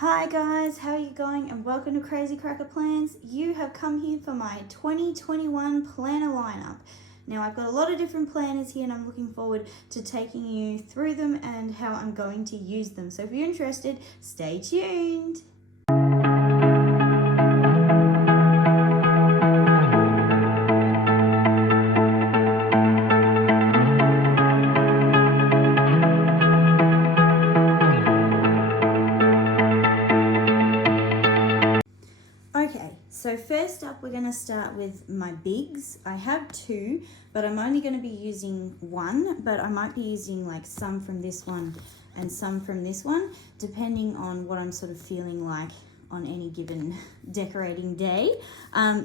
Hi guys, how are you going? And welcome to Crazy Cracker Plans. You have come here for my 2021 planner lineup. Now I've got a lot of different planners here and I'm looking forward to taking you through them and how I'm going to use them. So if you're interested, stay tuned. Okay, so first up we're going to start with my bigs. I have two, but I'm only going to be using one, but I might be using like some from this one and some from this one, depending on what I'm sort of feeling like on any given decorating day.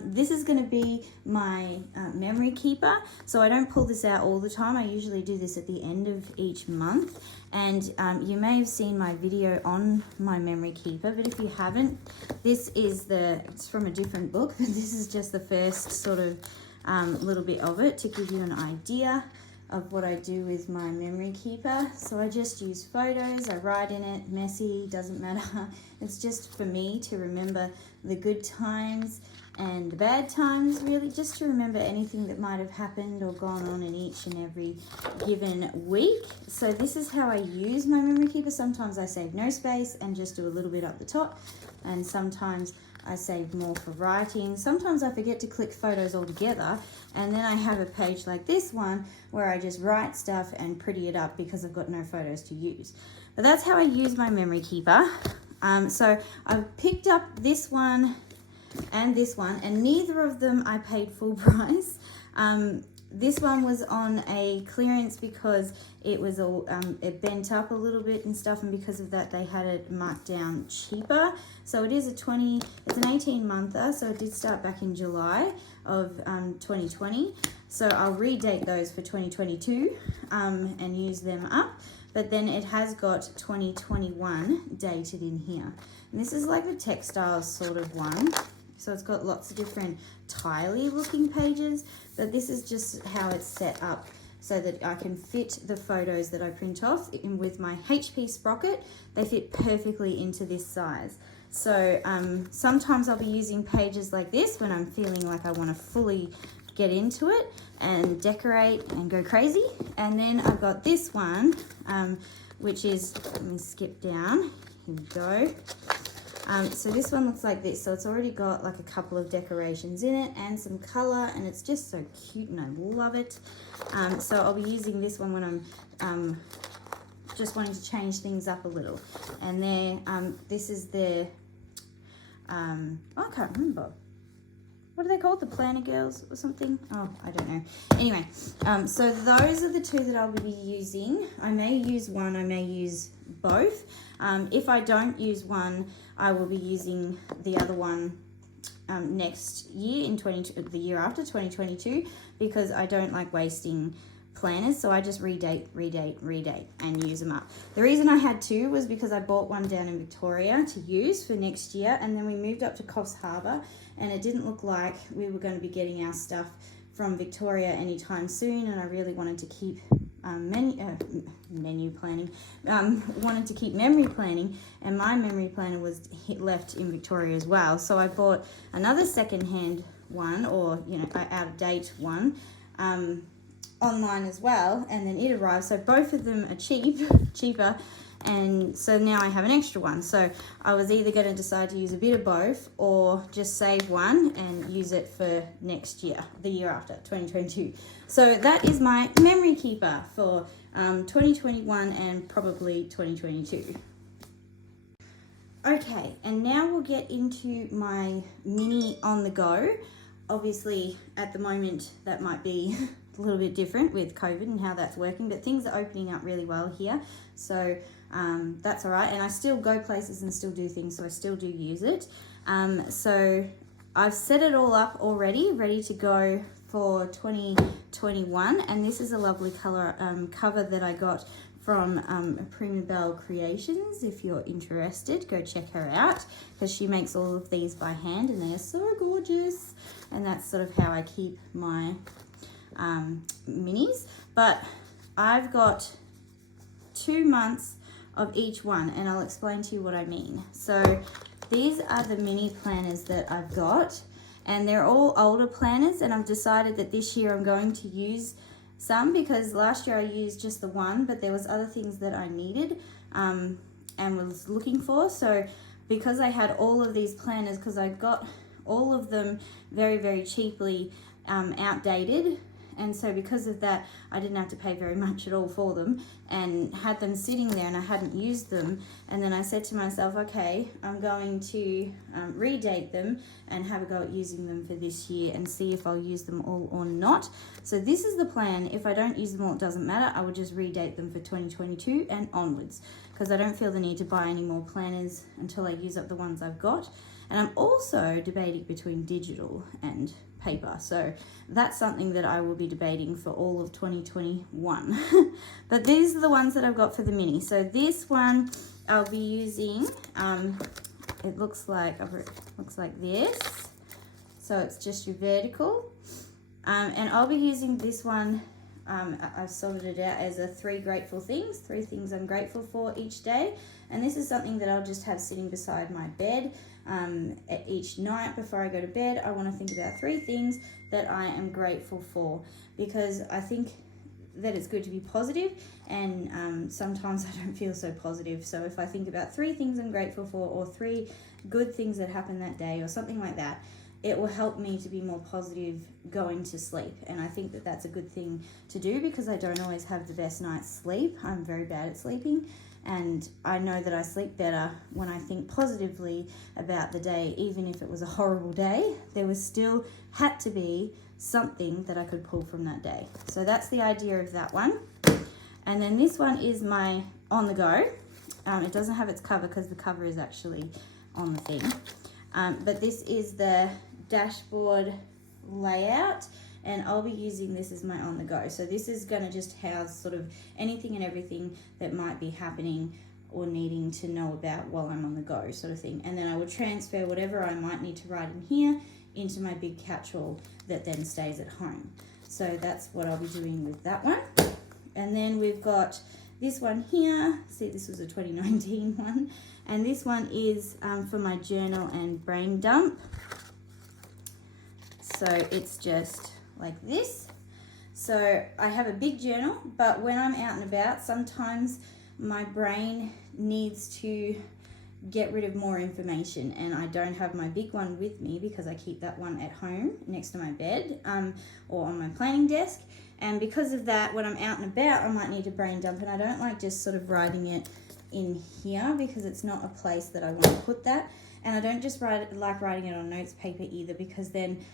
This is going to be my memory keeper, so I don't pull this out all the time. I usually do this at the end of each month, and you may have seen my video on my memory keeper, but if you haven't, it's from a different book, but this is just the first sort of little bit of it to give you an idea of what I do with my memory keeper. So I just use photos, I write in it, messy, doesn't matter. It's just for me to remember the good times and the bad times, really, just to remember anything that might have happened or gone on in each and every given week. So this is how I use my memory keeper. Sometimes I save no space and just do a little bit up the top, and sometimes I save more for writing. Sometimes I forget to click photos altogether, and then I have a page like this one where I just write stuff and pretty it up because I've got no photos to use. But that's how I use my memory keeper. So I've picked up this one and this one, and neither of them I paid full price. This one was on a clearance because it was all it bent up a little bit and stuff, and because of that they had it marked down cheaper. So it's an 18-monther, so it did start back in July of 2020. So I'll redate those for 2022 and use them up. But then it has got 2021 dated in here. And this is like a textile sort of one. So it's got lots of different tiley looking pages, but this is just how it's set up so that I can fit the photos that I print off in with my HP sprocket. They fit perfectly into this size. So sometimes I'll be using pages like this when I'm feeling like I want to fully get into it and decorate and go crazy. And then I've got this one, which is, let me skip down, here we go. So this one looks like this. So it's already got like a couple of decorations in it and some color, and it's just so cute and I love it. So I'll be using this one when I'm just wanting to change things up a little. And there, this is the, I can't remember. What are they called? The Planner Girls or something? Oh, I don't know. Anyway, so those are the two that I'll be using. I may use one, I may use both. If I don't use one, I will be using the other one next year, the year after, 2022, because I don't like wasting planners, so I just redate and use them up. The reason I had two was because I bought one down in Victoria to use for next year, and then we moved up to Coffs Harbour, and it didn't look like we were going to be getting our stuff from Victoria anytime soon, and I really wanted to keep menu planning, wanted to keep memory planning, and my memory planner was left in Victoria as well. So I bought another second-hand one, or out-of-date one, online as well, and then it arrived. So both of them are cheaper, and so now I have an extra one. So I was either going to decide to use a bit of both or just save one and use it for next year, the year after, 2022. So that is my memory keeper for 2021 and probably 2022. Okay, and now we'll get into my mini on the go. Obviously, at the moment, that might be a little bit different with COVID and how that's working, but things are opening up really well here. So that's all right. And I still go places and still do things, so I still do use it. So I've set it all up already, ready to go for 2021. And this is a lovely color cover that I got from Prima Bell Creations. If you're interested, go check her out, because she makes all of these by hand and they are so gorgeous. And that's sort of how I keep my minis. But I've got 2 months of each one, and I'll explain to you what I mean. So these are the mini planners that I've got, and they're all older planners, and I've decided that this year I'm going to use some, because last year I used just the one, but there was other things that I needed and was looking for. So because I had all of these planners, because I got all of them very, very cheaply outdated, and so because of that I didn't have to pay very much at all for them, and had them sitting there and I hadn't used them. And then I said to myself, okay, I'm going to redate them and have a go at using them for this year and see if I'll use them all or not. So this is the plan. If I don't use them all, it doesn't matter. I will just redate them for 2022 and onwards, because I don't feel the need to buy any more planners until I use up the ones I've got. And I'm also debating between digital and paper, so that's something that I will be debating for all of 2021. But these are the ones that I've got for the mini. So this one I'll be using, it looks like this, so it's just your vertical, and I'll be using this one. I've sorted it out as a 3 grateful things, 3 things I'm grateful for each day. And this is something that I'll just have sitting beside my bed each night before I go to bed. I want to think about 3 things that I am grateful for, because I think that it's good to be positive, and sometimes I don't feel so positive. So if I think about 3 things I'm grateful for, or 3 good things that happened that day, or something like that, it will help me to be more positive going to sleep. And I think that that's a good thing to do, because I don't always have the best night's sleep. I'm very bad at sleeping, and I know that I sleep better when I think positively about the day. Even if it was a horrible day, there was still had to be something that I could pull from that day. So that's the idea of that one. And then this one is my on the go. It doesn't have its cover because the cover is actually on the thing. But this is the dashboard layout, and I'll be using this as my on the go. So this is going to just house sort of anything and everything that might be happening or needing to know about while I'm on the go, sort of thing. And then I will transfer whatever I might need to write in here into my big catch-all that then stays at home. So that's what I'll be doing with that one. And then we've got this one here. See, this was a 2019 one. And this one is for my journal and brain dump. So it's just like this. So I have a big journal, but when I'm out and about, sometimes my brain needs to get rid of more information, and I don't have my big one with me because I keep that one at home next to my bed or on my planning desk. And because of that, when I'm out and about, I might need to brain dump, and I don't like just sort of writing it in here because it's not a place that I want to put that. And I don't just like writing it on notes paper either, because then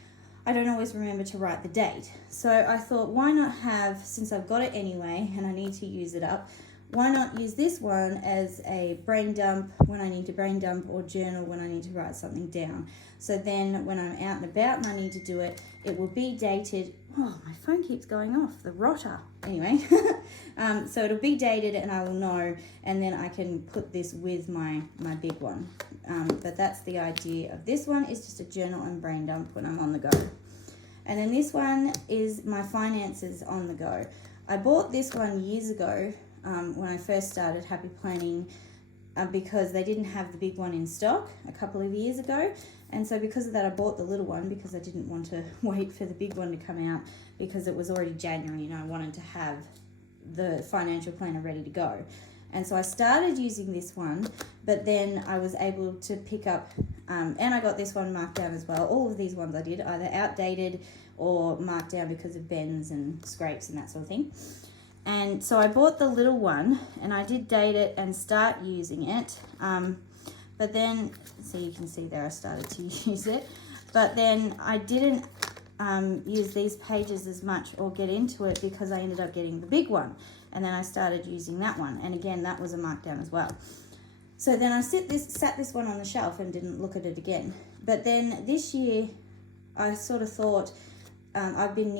I don't always remember to write the date. So I thought, why not have, since I've got it anyway and I need to use it up, why not use this one as a brain dump when I need to brain dump, or journal when I need to write something down. So then when I'm out and about and I need to do it, it will be dated. Oh, my phone keeps going off, the rotter. Anyway, so it'll be dated and I will know, and then I can put this with my big one. But that's the idea of this one, is just a journal and brain dump when I'm on the go. And then this one is my finances on the go. I bought this one years ago when I first started Happy Planning, because they didn't have the big one in stock a couple of years ago. And so because of that, I bought the little one because I didn't want to wait for the big one to come out, because it was already January and I wanted to have the financial planner ready to go. And so I started using this one, but then I was able to pick up, and I got this one marked down as well. All of these ones I did, either outdated or marked down because of bends and scrapes and that sort of thing. And so I bought the little one, and I did date it and start using it. But then, so you can see there I started to use it. But then I didn't use these pages as much or get into it, because I ended up getting the big one. And then I started using that one. And again, that was a markdown as well. So then I sat this one on the shelf and didn't look at it again. But then this year, I sort of thought, I've been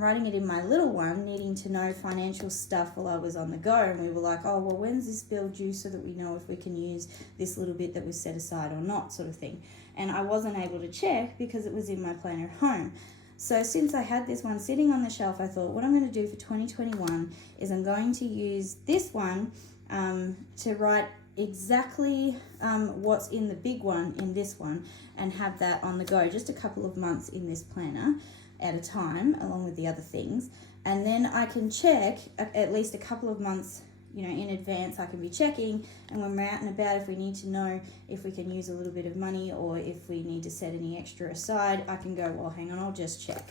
writing it in my little one, needing to know financial stuff while I was on the go. And we were like, oh, well, when's this bill due, so that we know if we can use this little bit that was set aside or not, sort of thing. And I wasn't able to check because it was in my planner at home. So since I had this one sitting on the shelf, I thought what I'm going to do for 2021 is I'm going to use this one to write exactly what's in the big one in this one and have that on the go just a couple of months in this planner at a time along with the other things, and then I can check at least a couple of months, you know, in advance. I can be checking, and when we're out and about, if we need to know if we can use a little bit of money or if we need to set any extra aside, I can go, well, hang on, I'll just check.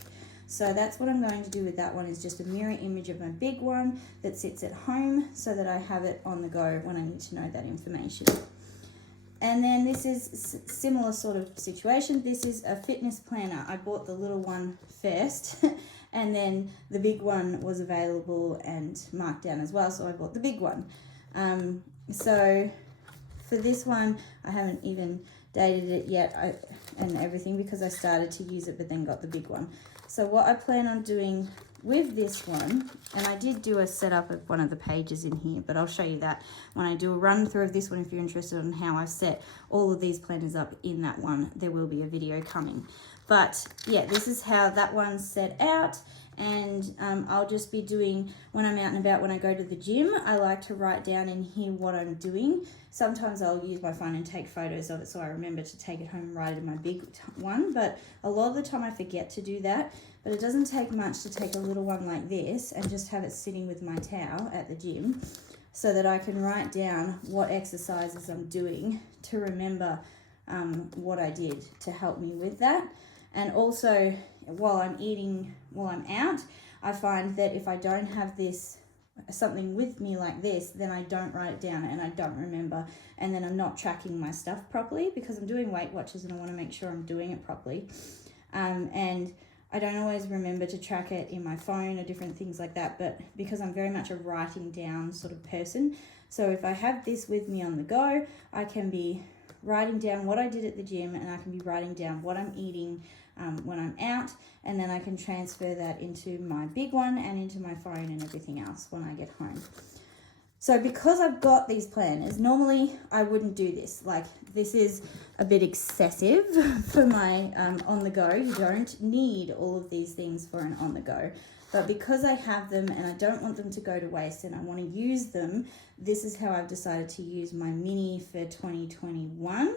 So that's what I'm going to do with that one, is just a mirror image of my big one that sits at home so that I have it on the go when I need to know that information. And then this is similar sort of situation. This is a fitness planner. I bought the little one first and then the big one was available and marked down as well, so I bought the big one. So for this one, I haven't even dated it yet and everything because I started to use it but then got the big one. So what I plan on doing with this one, and I did do a setup of one of the pages in here, but I'll show you that when I do a run through of this one. If you're interested in how I've set all of these planners up in that one, there will be a video coming. But yeah, this is how that one's set out. And I'll just be doing, when I'm out and about, when I go to the gym, I like to write down in here what I'm doing. Sometimes I'll use my phone and take photos of it so I remember to take it home and write it in my big one, but a lot of the time I forget to do that. But it doesn't take much to take a little one like this and just have it sitting with my towel at the gym so that I can write down what exercises I'm doing to remember what I did to help me with that. And also, while I'm out, I find that if I don't have something with me like this, then I don't write it down and I don't remember, and then I'm not tracking my stuff properly because I'm doing Weight Watchers and I want to make sure I'm doing it properly. And I don't always remember to track it in my phone or different things like that, but because I'm very much a writing down sort of person, so if I have this with me on the go, I can be writing down what I did at the gym and I can be writing down what I'm eating when I'm out, and then I can transfer that into my big one and into my phone and everything else when I get home. So because I've got these planners, normally I wouldn't do this. Like, this is a bit excessive for my on the go. You don't need all of these things for an on the go. But because I have them and I don't want them to go to waste and I want to use them, this is how I've decided to use my mini for 2021.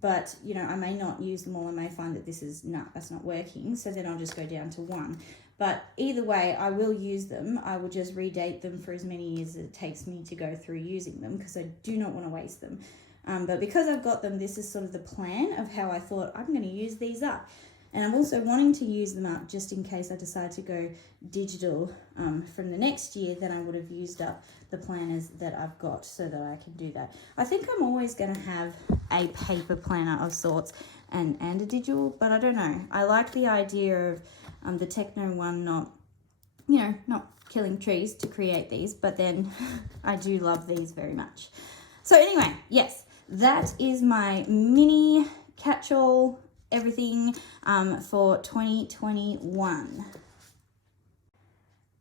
But, you know, I may not use them all. I may find that that's not working. So then I'll just go down to one. But either way, I will use them. I will just redate them for as many years as it takes me to go through using them because I do not want to waste them. But because I've got them, this is sort of the plan of how I thought I'm going to use these up. And I'm also wanting to use them up just in case I decide to go digital from the next year, then I would have used up the planners that I've got so that I can do that. I think I'm always going to have a paper planner of sorts and a digital, but I don't know. I like the idea of the Techno one not killing trees to create these, but then I do love these very much. So anyway, yes, that is my mini catch-all everything for 2021.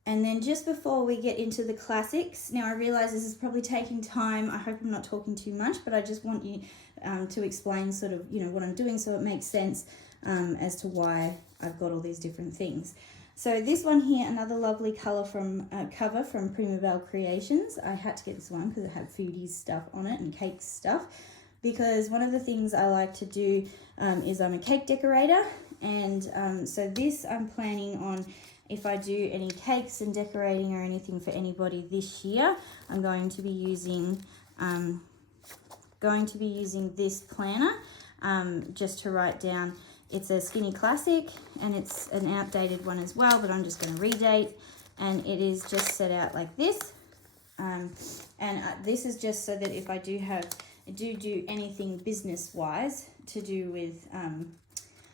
And then just before we get into the classics, now I realize this is probably taking time. I hope I'm not talking too much, but I just want you to explain sort of, you know, what I'm doing so it makes sense as to why I've got all these different things. So this one here, another lovely cover from Primavera Creations. I had to get this one because it had foodies stuff on it and cake stuff, because one of the things I like to do is I'm a cake decorator, and so this I'm planning on, if I do any cakes and decorating or anything for anybody this year, I'm going to be using this planner just to write down. It's a skinny classic and it's an outdated one as well, but I'm just going to redate, and it is just set out like this. This is just so that if I do anything business-wise to do with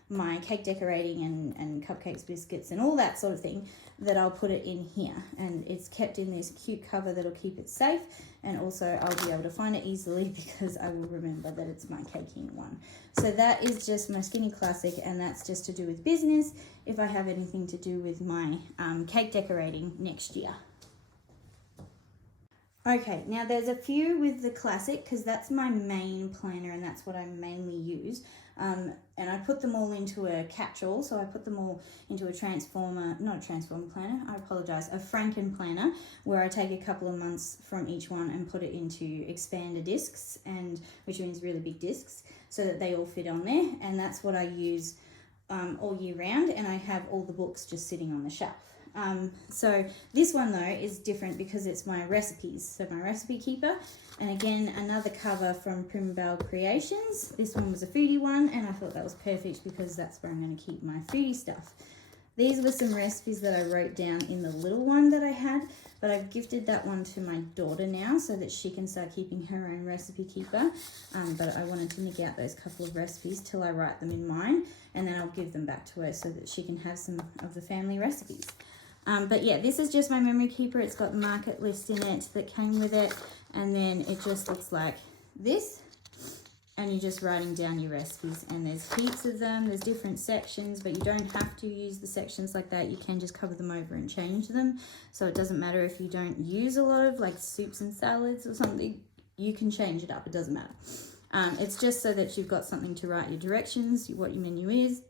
my cake decorating and cupcakes, biscuits, and all that sort of thing, that I'll put it in here. And it's kept in this cute cover that'll keep it safe, and also I'll be able to find it easily because I will remember that it's my caking one. So that is just my skinny classic, and that's just to do with business if I have anything to do with my cake decorating next year. Okay, now there's a few with the classic because that's my main planner and that's what I mainly use. And I put them all into a catch-all, so I put them all into a not a transformer planner, I apologize, a Franken planner, where I take a couple of months from each one and put it into expander discs, and which means really big discs, so that they all fit on there, and that's what I use all year round, and I have all the books just sitting on the shelf. So this one though is different because it's my recipes, so my recipe keeper, and again another cover from Primabelle Creations. This one was a foodie one and I thought that was perfect because that's where I'm going to keep my foodie stuff. These were some recipes that I wrote down in the little one that I had, but I've gifted that one to my daughter now so that she can start keeping her own recipe keeper, but I wanted to nick out those couple of recipes till I write them in mine, and then I'll give them back to her so that she can have some of the family recipes. But yeah, this is just my memory keeper. It's got the market list in it that came with it, and then it just looks like this, and you're just writing down your recipes, and there's heaps of them. There's different sections, but you don't have to use the sections like that. You can just cover them over and change them, so it doesn't matter if you don't use a lot of like soups and salads or something. You can change it up, it doesn't matter. It's just so that you've got something to write your directions, what your menu is,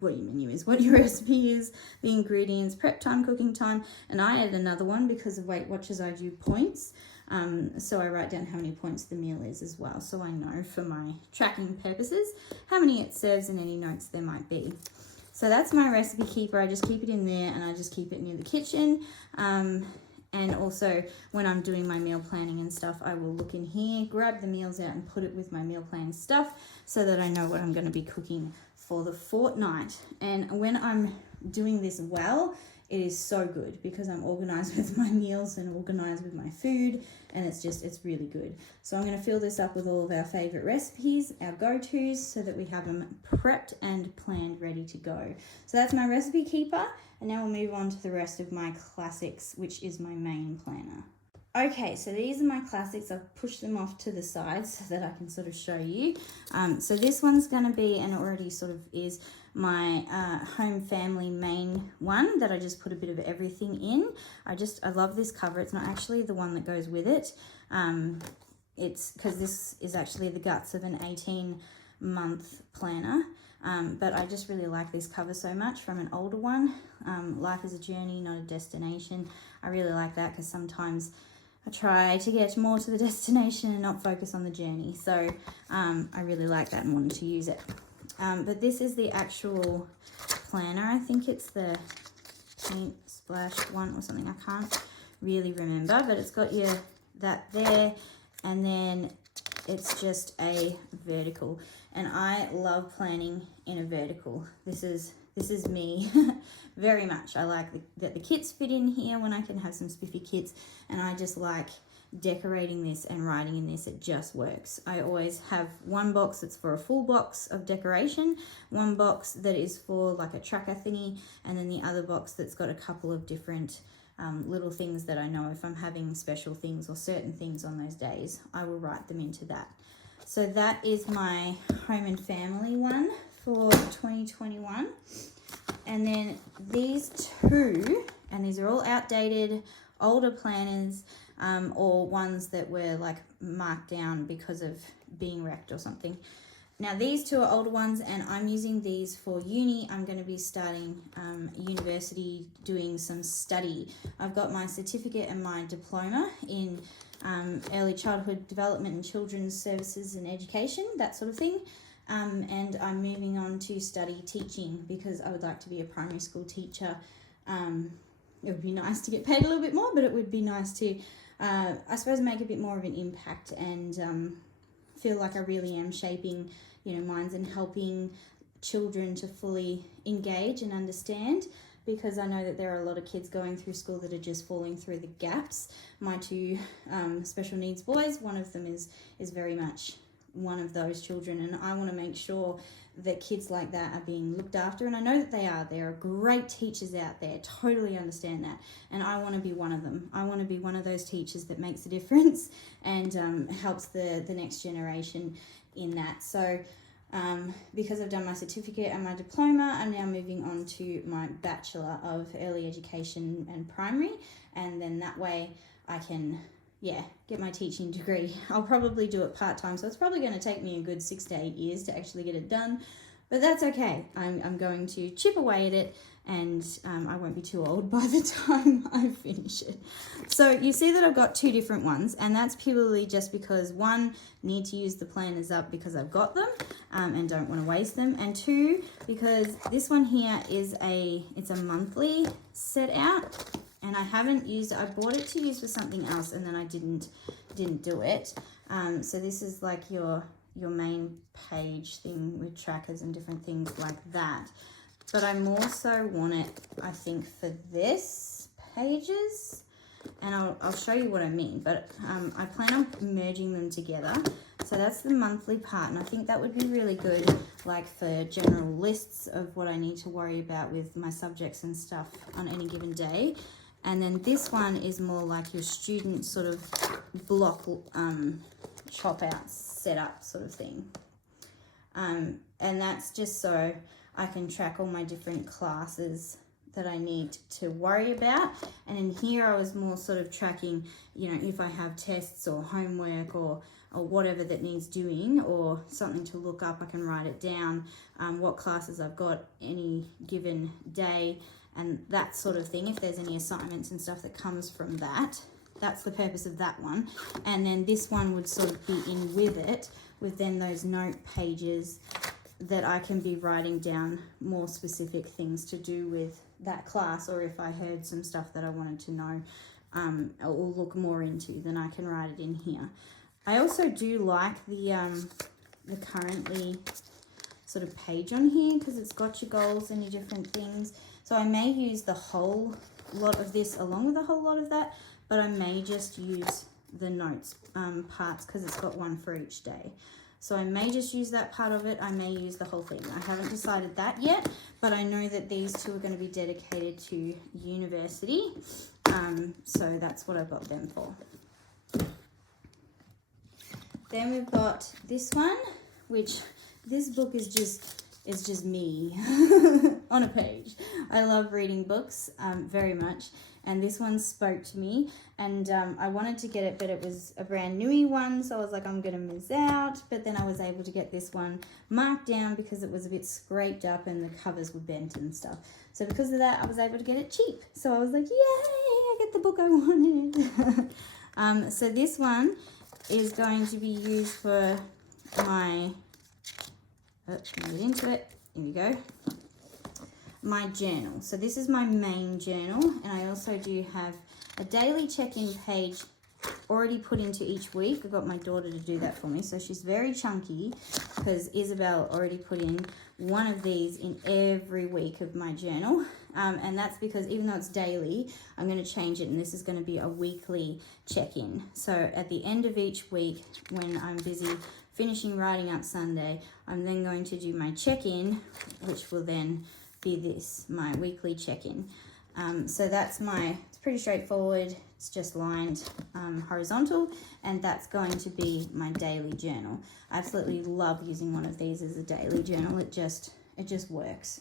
what your recipe is, the ingredients, prep time, cooking time, and I added another one because of Weight Watchers. I do points, so I write down how many points the meal is as well, so I know for my tracking purposes how many it serves and any notes there might be. So that's my recipe keeper. I just keep it in there and I just keep it near the kitchen. And also when I'm doing my meal planning and stuff, I will look in here, grab the meals out and put it with my meal plan stuff so that I know what I'm going to be cooking for the fortnight. And when I'm doing this well, it is so good because I'm organized with my meals and organized with my food, and it's really good. So I'm going to fill this up with all of our favorite recipes, our go-tos, so that we have them prepped and planned, ready to go. So that's my recipe keeper, and now we'll move on to the rest of my classics, which is my main planner. Okay, so these are my classics. I've pushed them off to the side so that I can sort of show you. So this one's going to be, and it already sort of is, my home family main one that I just put a bit of everything in. I love this cover. It's not actually the one that goes with it. It's because this is actually the guts of an 18-month planner. But I just really like this cover so much from an older one. Life is a journey, not a destination. I really like that because sometimes I try to get more to the destination and not focus on the journey. So I really like that and wanted to use it. But this is the actual planner. I think it's the Paint Splash one or something. I can't really remember, but it's got that there, and then it's just a vertical. And I love planning in a vertical. This is me very much. I like that the kits fit in here when I can have some spiffy kits, and I just like decorating this and writing in this. It just works. I always have one box that's for a full box of decoration, one box that is for like a tracker thingy, and then the other box that's got a couple of different little things that I know if I'm having special things or certain things on those days, I will write them into that. So that is my home and family one for 2021. And then these two, and these are all outdated, older planners, or ones that were like marked down because of being wrecked or something. Now these two are older ones, and I'm using these for uni. I'm going to be starting university, doing some study. I've got my certificate and my diploma in early childhood development and children's services and education, that sort of thing. And I'm moving on to study teaching because I would like to be a primary school teacher. It would be nice to get paid a little bit more, but it would be nice to, I suppose, make a bit more of an impact and feel like I really am shaping, minds and helping children to fully engage and understand, because I know that there are a lot of kids going through school that are just falling through the gaps. My two special needs boys, one of them is very much one of those children, and I want to make sure that kids like that are being looked after, and I know that they are. There are great teachers out there, totally understand that, and I want to be one of them. I want to be one of those teachers that makes a difference and helps the next generation in that. So because I've done my certificate and my diploma, I'm now moving on to my Bachelor of Early Education and Primary, and then that way I can get my teaching degree. I'll probably do it part-time, so it's probably going to take me a good 6 to 8 years to actually get it done, but that's okay. I'm going to chip away at it, and I won't be too old by the time I finish it. So you see that I've got 2 different ones, and that's purely just because 1, need to use the planners up because I've got them and don't want to waste them, and 2, because this one here is it's a monthly set out, and I haven't used it. I bought it to use for something else, and then I didn't do it. So this is like your main page thing with trackers and different things like that. But I more so want it, I think, for this pages, and I'll show you what I mean. But I plan on merging them together. So that's the monthly part, and I think that would be really good, like for general lists of what I need to worry about with my subjects and stuff on any given day. And then this one is more like your student sort of block chop out setup sort of thing. And that's just so I can track all my different classes that I need to worry about. And in here I was more sort of tracking, you know, if I have tests or homework or whatever that needs doing, or something to look up, I can write it down, what classes I've got any given day, and that sort of thing. If there's any assignments and stuff that comes from that, that's the purpose of that one. And then this one would sort of be in with it, with then those note pages that I can be writing down more specific things to do with that class, or if I heard some stuff that I wanted to know or look more into, then I can write it in here. I also do like the currently sort of page on here, because it's got your goals and your different things. So I may use the whole lot of this along with a whole lot of that, but I may just use the notes parts, because it's got one for each day. So I may just use that part of it. I may use the whole thing. I haven't decided that yet, but I know that these 2 are going to be dedicated to university. So that's what I've got them for. Then we've got this one, which this book is just me on a page. I love reading books very much, and this one spoke to me, and I wanted to get it, but it was a brand newy one, so I was like, I'm gonna miss out. But then I was able to get this one marked down because it was a bit scraped up and the covers were bent and stuff. So because of that, I was able to get it cheap. So I was like, yay, I get the book I wanted. So this one is going to be used for my, get into it, here we go, my journal. So this is my main journal, and I also do have a daily check-in page already put into each week. I've got my daughter to do that for me, so she's very chunky, because Isabel already put in one of these in every week of my journal. And that's because even though it's daily, I'm going to change it, and this is going to be a weekly check-in. So at the end of each week, when I'm busy finishing writing up Sunday, I'm then going to do my check-in, which will then be this, my weekly check-in. So that's it's pretty straightforward. It's just lined horizontal, and that's going to be my daily journal. I absolutely love using one of these as a daily journal. It just works.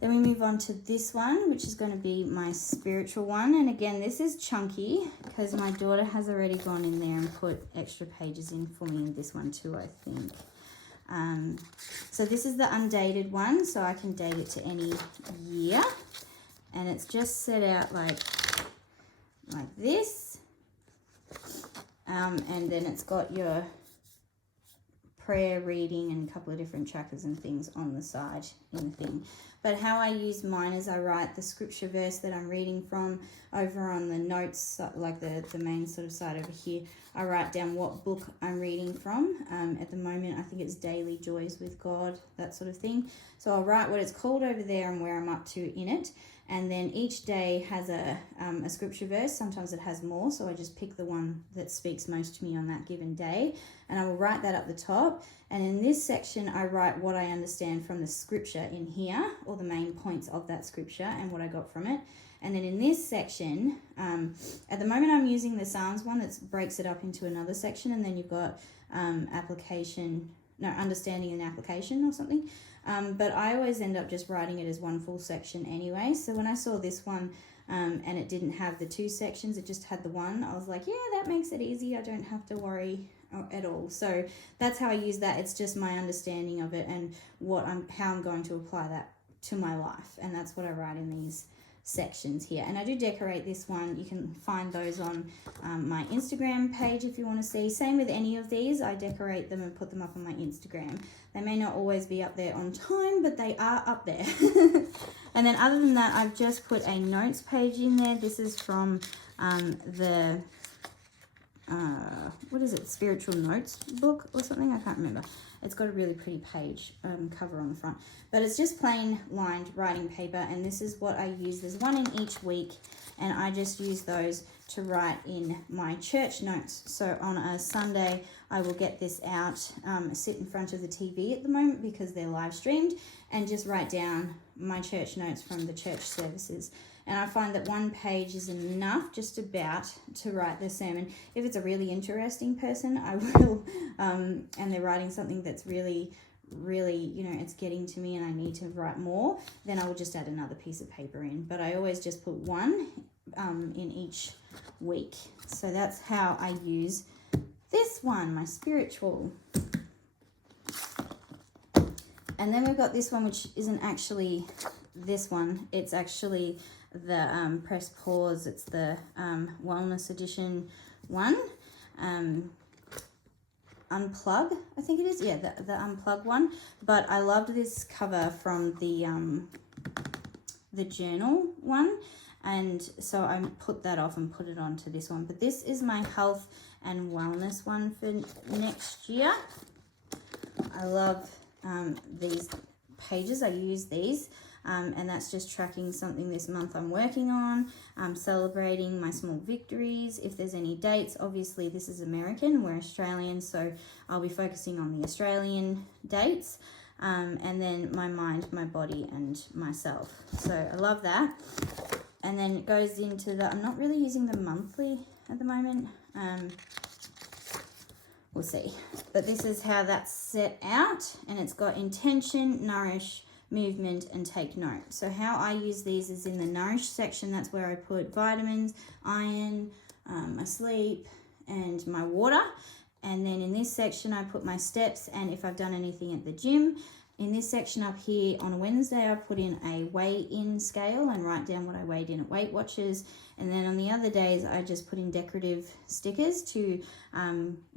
Then we move on to this one, which is going to be my spiritual one. And again, this is chunky because my daughter has already gone in there and put extra pages in for me in this one too, I think. So this is the undated one, so I can date it to any year. And it's just set out like this. And then it's got your prayer reading and a couple of different trackers and things on the side in the thing. But how I use mine is I write the scripture verse that I'm reading from over on the notes, like the main sort of side over here. I write down what book I'm reading from. At the moment, I think it's Daily Joys with God, that sort of thing. So I'll write what it's called over there and where I'm up to in it. And then each day has a scripture verse. Sometimes it has more, so I just pick the one that speaks most to me on that given day. And I will write that up the top. And in this section, I write what I understand from the scripture in here, or the main points of that scripture and what I got from it. And then in this section, at the moment I'm using the Psalms one that breaks it up into another section, and then you've got understanding and application or something. But I always end up just writing it as one full section anyway. So when I saw this one, and it didn't have the 2 sections, it just had the one. I was like, yeah, that makes it easy. I don't have to worry at all. So that's how I use that. It's just my understanding of it and how I'm going to apply that to my life, and that's what I write in these sections here. And I do decorate this one. You can find those on my Instagram page if you want to see. Same with any of these, I decorate them and put them up on my Instagram. They may not always be up there on time, but they are up there. And then other than that, I've just put a notes page in there. This is from the what is it, spiritual notes book or something, I can't remember. It's got a really pretty page cover on the front, but it's just plain lined writing paper, and this is what I use. There's one in each week, and I just use those to write in my church notes. So on a Sunday, I will get this out, sit in front of the TV at the moment because they're live streamed, and just write down my church notes from the church services. And I find that 1 page is enough just about to write the sermon. If it's a really interesting person, I will, and they're writing something that's really, you know, it's getting to me and I need to write more, then I will just add another piece of paper in. But I always just put 1 in each week. So that's how I use this one, my spiritual. And then we've got this one, which isn't actually this one. It's actually the press pause. It's the wellness edition one. Unplug, I think it is. Yeah, the unplug one. But I loved this cover from the journal one, and so I put that off and put it onto this one. But this is my health and wellness one for next year. I love these pages. I use these. And that's just tracking something this month I'm working on, celebrating my small victories. If there's any dates, obviously this is American, we're Australian, so I'll be focusing on the Australian dates, and then my mind, my body, and myself. So I love that. And then it goes into I'm not really using the monthly at the moment. We'll see. But this is how that's set out, and it's got intention, nourish, movement, and take note. So how I use these is in the nourish section. That's where I put vitamins, iron, my sleep, and my water. And then in this section I put my steps and if I've done anything at the gym. In this section up here on a Wednesday, I put in a weigh-in scale and write down what I weighed in at Weight Watchers. And then on the other days, I just put in decorative stickers to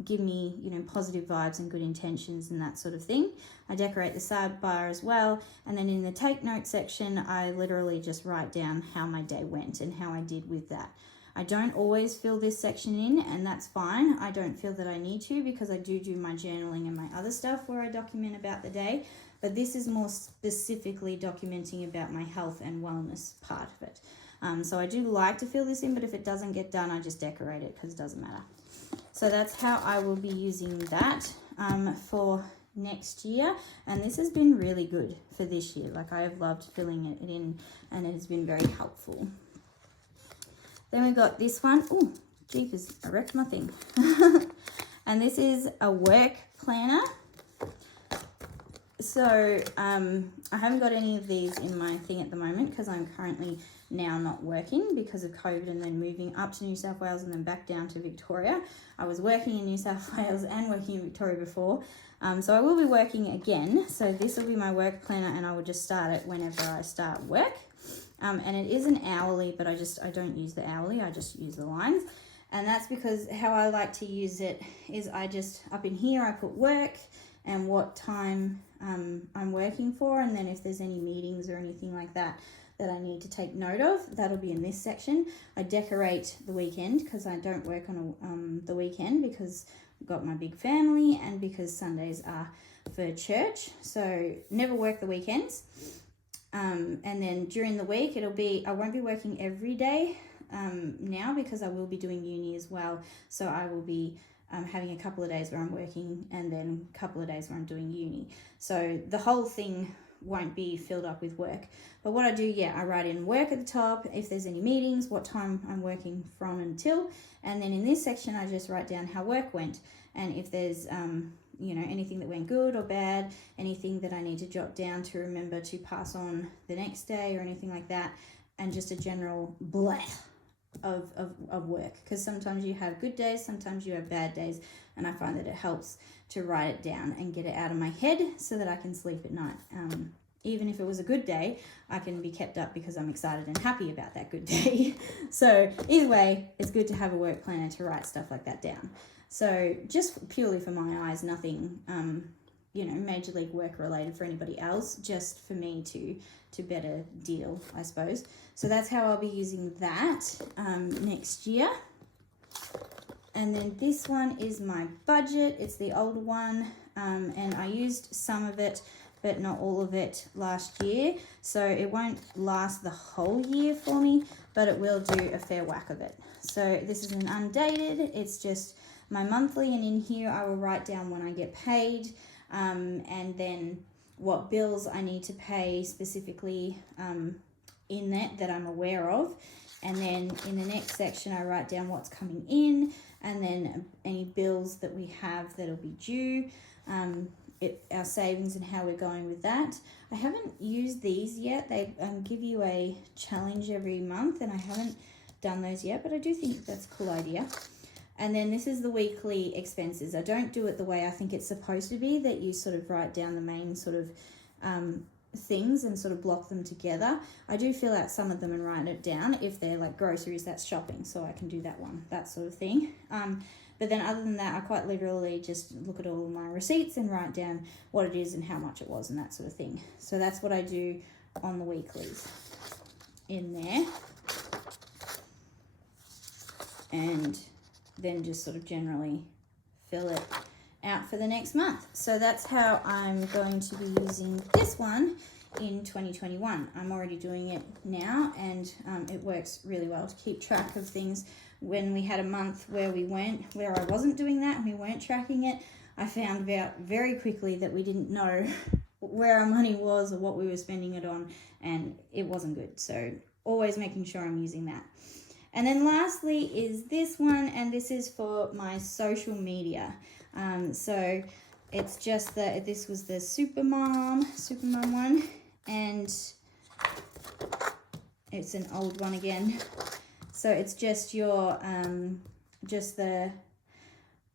give me, you know, positive vibes and good intentions and that sort of thing. I decorate the sidebar as well. And then in the take note section, I literally just write down how my day went and how I did with that. I don't always fill this section in, and that's fine. I don't feel that I need to because I do my journaling and my other stuff where I document about the day. But this is more specifically documenting about my health and wellness part of it. So I do like to fill this in, but if it doesn't get done, I just decorate it because it doesn't matter. So that's how I will be using that for next year. And this has been really good for this year. Like, I have loved filling it in, and it has been very helpful. Then we got this one. Oh, jeepers, I wrecked my thing. And this is a work planner. So I haven't got any of these in my thing at the moment because I'm currently now not working because of COVID and then moving up to New South Wales and then back down to Victoria. I was working in New South Wales and working in Victoria before. So I will be working again. So this will be my work planner, and I will just start it whenever I start work. And it is an hourly, but I don't use the hourly, I just use the lines. And that's because how I like to use it is I just, up in here, I put work and what time I'm working for, and then if there's any meetings or anything like that that I need to take note of, that'll be in this section. I decorate the weekend because I don't work on the weekend because I've got my big family and because Sundays are for church, so never work the weekends. And then during the week, I won't be working every day now because I will be doing uni as well. So I will be having a couple of days where I'm working and then a couple of days where I'm doing uni. So the whole thing won't be filled up with work. But what I do, I write in work at the top, if there's any meetings, what time I'm working from until. And then in this section, I just write down how work went. And if there's anything that went good or bad, anything that I need to jot down to remember to pass on the next day or anything like that, and just a general bleh of work, because sometimes you have good days, sometimes you have bad days, and I find that it helps to write it down and get it out of my head so that I can sleep at night. Even if it was a good day, I can be kept up because I'm excited and happy about that good day. So either way, it's good to have a work planner to write stuff like that down. So just purely for my eyes, nothing major league work related for anybody else, just for me to better deal, I suppose. So that's how I'll be using that next year. And then this one is my budget. It's the older one, and I used some of it, but not all of it last year. So it won't last the whole year for me, but it will do a fair whack of it. So this is an undated. It's just my monthly, and in here I will write down when I get paid, and then what bills I need to pay specifically in that I'm aware of. And then in the next section, I write down what's coming in, and then any bills that we have that'll be due, our savings and how we're going with that. I haven't used these yet. They give you a challenge every month, and I haven't done those yet, but I do think that's a cool idea. And then this is the weekly expenses. I don't do it the way I think it's supposed to be, that you sort of write down the main sort of things and sort of block them together. I do fill out some of them and write it down. If they're like groceries, that's shopping, so I can do that one, that sort of thing. But then other than that, I quite literally just look at all of my receipts and write down what it is and how much it was and that sort of thing. So that's what I do on the weeklies in there. And then just sort of generally fill it out for the next month. So that's how I'm going to be using this one in 2021. I'm already doing it now, and it works really well to keep track of things. When we had a month where I wasn't doing that and we weren't tracking it, I found out very quickly that we didn't know where our money was or what we were spending it on, and it wasn't good. So always making sure I'm using that. And then lastly is this one, and this is for my social media. So it's just this was the Supermom one, and it's an old one again. So it's just your, just the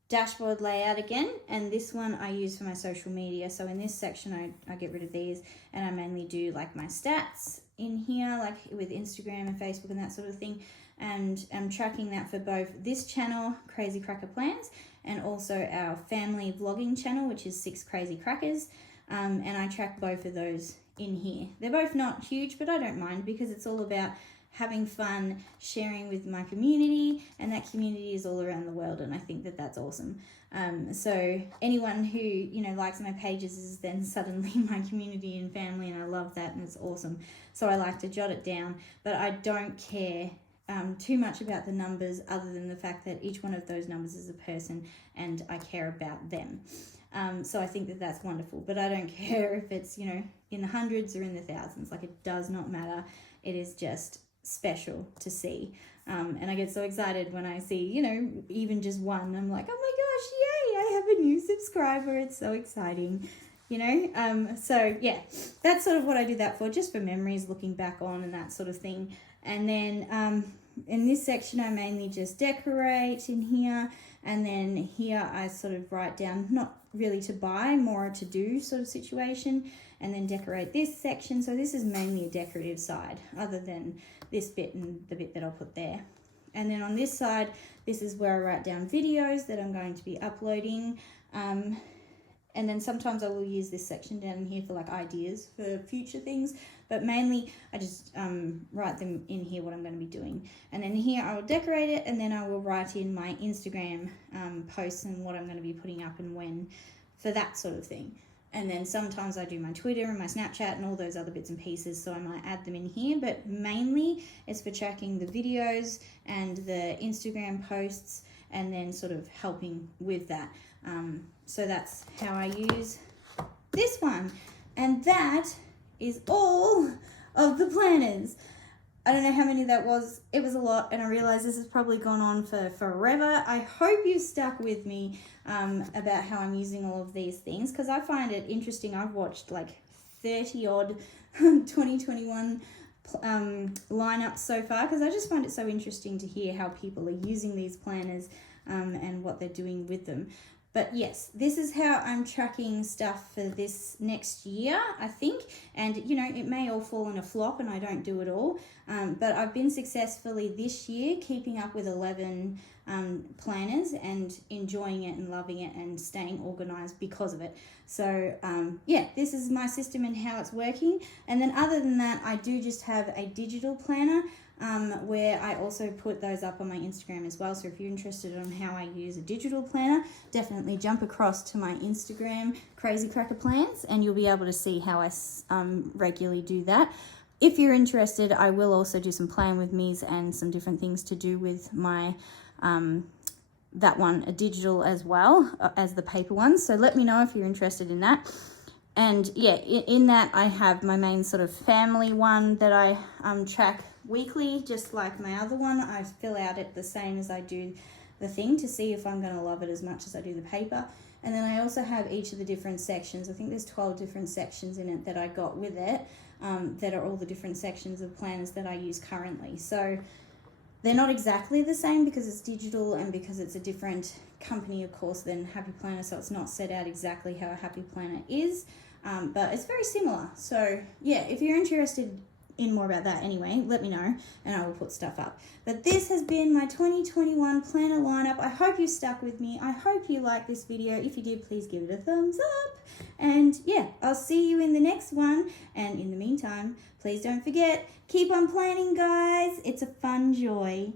dashboard layout again, and this one I use for my social media. So in this section I get rid of these, and I mainly do like my stats in here, like with Instagram and Facebook and that sort of thing. And I'm tracking that for both this channel, Crazy Cracker Plans, and also our family vlogging channel, which is 6 Crazy Crackers. And I track both of those in here. They're both not huge, but I don't mind, because it's all about having fun, sharing with my community, and that community is all around the world, and I think that that's awesome. So anyone who likes my pages is then suddenly my community and family, and I love that, and it's awesome. So I like to jot it down, but I don't care too much about the numbers, other than the fact that each one of those numbers is a person and I care about them. So I think that that's wonderful, but I don't care if it's, in the hundreds or in the thousands. Like, it does not matter. It is just special to see. And I get so excited when I see, even just one. I'm like, oh my gosh, yay, I have a new subscriber. It's so exciting. So yeah, that's sort of what I do that for, just for memories, looking back on and that sort of thing. And then in this section, I mainly just decorate in here, and then here I sort of write down, not really to buy, more to do sort of situation, and then decorate this section. So this is mainly a decorative side, other than this bit and the bit that I'll put there. And then on this side, this is where I write down videos that I'm going to be uploading. And then sometimes I will use this section down in here for like ideas for future things, but mainly I just write them in here what I'm going to be doing. And then here I will decorate it, and then I will write in my Instagram posts and what I'm going to be putting up and when, for that sort of thing. And then sometimes I do my Twitter and my Snapchat and all those other bits and pieces, so I might add them in here, but mainly it's for tracking the videos and the Instagram posts, and then sort of helping with that. So that's how I use this one. And that is all of the planners. I don't know how many that was. It was a lot, and I realize this has probably gone on for forever. I hope you stuck with me about how I'm using all of these things, because I find it interesting. I've watched like 30 odd 2021 lineups so far, because I just find it so interesting to hear how people are using these planners and what they're doing with them. But yes, this is how I'm tracking stuff for this next year, I think. And, you know, it may all fall in a flop and I don't do it all. But I've been successfully this year keeping up with 11 planners and enjoying it and loving it and staying organized because of it. So, yeah, this is my system and how it's working. And then other than that, I do just have a digital planner where I also put those up on my Instagram as well. So if you're interested in how I use a digital planner, definitely jump across to my Instagram, Crazy Cracker Plans, and you'll be able to see how I regularly do that. If you're interested, I will also do some plan with me's and some different things to do with my that one, a digital as well as the paper one. So let me know if you're interested in that. And yeah, in that I have my main sort of family one that I track weekly, just like my other one. I fill out it the same as I do the thing to see if I'm going to love it as much as I do the paper. And then I also have each of the different sections. I think there's 12 different sections in it that I got with it, that are all the different sections of planners that I use currently. So they're not exactly the same because it's digital and because it's a different company, of course, than Happy Planner, so it's not set out exactly how a Happy Planner is, but it's very similar. So yeah, if you're interested in more about that anyway, let me know and I will put stuff up. But this has been my 2021 planner lineup. I hope you stuck with me. I hope you liked this video. If you did, please give it a thumbs up. And yeah, I'll see you in the next one. And in the meantime, please don't forget, keep on planning, guys. It's a fun joy.